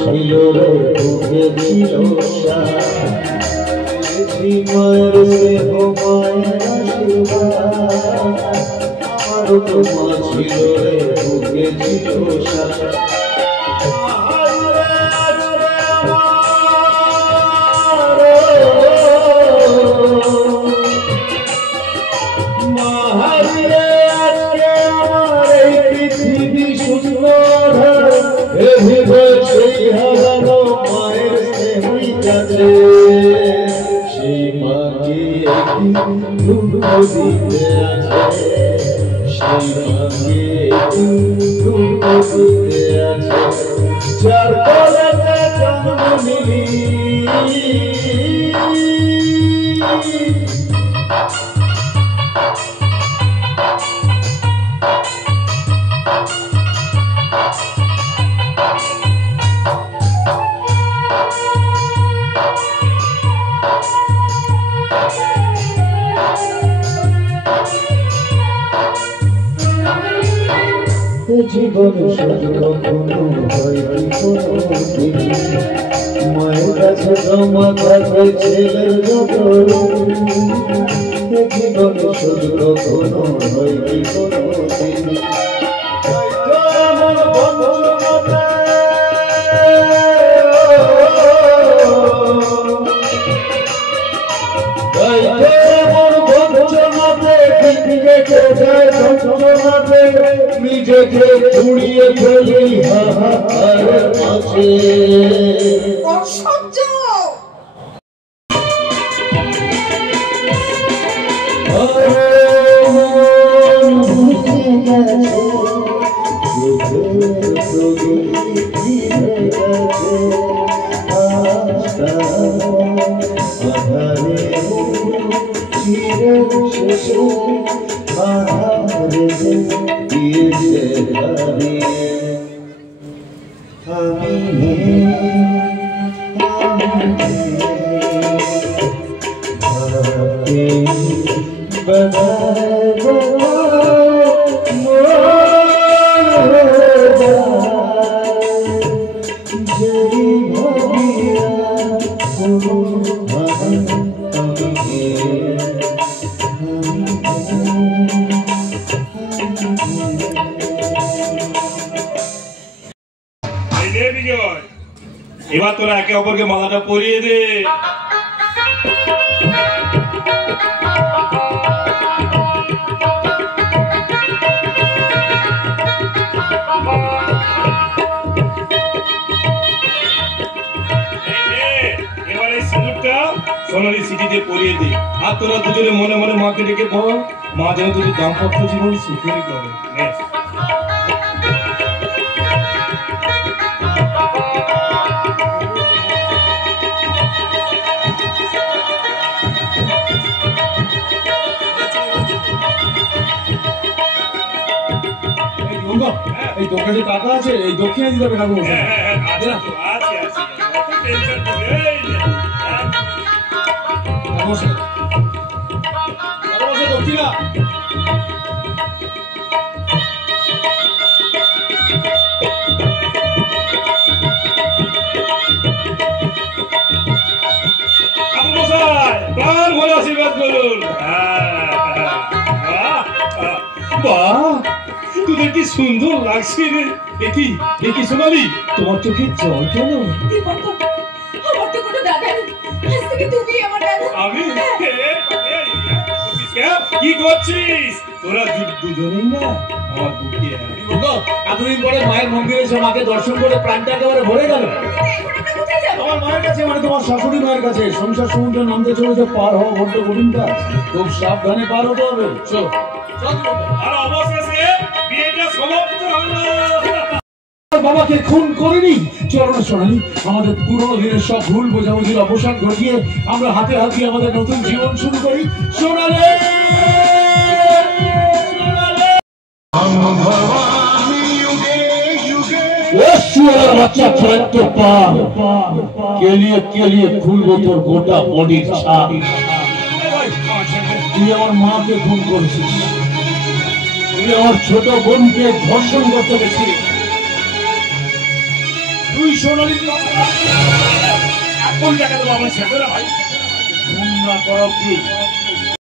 ছিল রে বুকে ছিল মায়ের স্নেহ মায়ের আশীর্বাদ আমারও তোমা ছিল রে বুকে ছিল সেই মাকে দিতে আছে সেই মাকে দিতে আছে যার গলাতে জন্ম নিলি জীবন শুধু কখনো হয়নি কোনোদিন মায়ের কাছে জমা থাকে ছেলের জীবন শুধু কখনো হয়নি কোনোদিন নিজেকে ছুড়িয়ে ফেলি হাহাকার মাঝে অসহ্য এবার তোরা একে অপরকে মালাটা পরিয়ে দে এবার এই সিঁদুরটা সোনালী সিটিতে পরিয়ে দে আর তোরা দুজনে মনে মনে মাকে ডেকে বল মা যেন তোদের দাম্পত্য জীবন সুখেরই করে এই দোকানে টাকা আছে এই দক্ষিণে দিতে হবে না দক্ষিণা আশীর্বাদ করুন তোদের কি সুন্দর লাগছে রে দেখি সোনালী তোমার চোখে জল কেন আমি কি করছিস তোরা দুজনেই না আমার বুকে এতদিন পরে মায়ের মন্দিরে এসে মাকে দর্শন করে প্রাণটা একেবারে ভরে গেল আমার মায়ের কাছে মানে তোমার শাশুড়ি মায়ের কাছে সংসার সমুদ্রে নামতে চলেছে পার হওয়া বড্ড কঠিন কাজ খুব সাবধানে পার হতে হবে চল আর অবশেষে বিয়েটা সমাপ্ত হলো বাবাকে খুন করেনি চলো না সোনালী আমাদের পুরনো দিনের সব ভুল বোঝাবুঝির অবসান ঘটিয়ে আমরা হাতে হাত দিয়ে আমাদের নতুন জীবন শুরু করি সোনালী बच्चा के लिए खुल गो तोर गोटा बॉडी छा ভাই তুই আমার মাকে খুন করেছিস, তুই আমার ছোট বোনকে ধর্ষণ করতে গেছিলি, তুই সোনালি এখন টাকা দেবো আমার ছেলে না ভাই, খুন না করো কি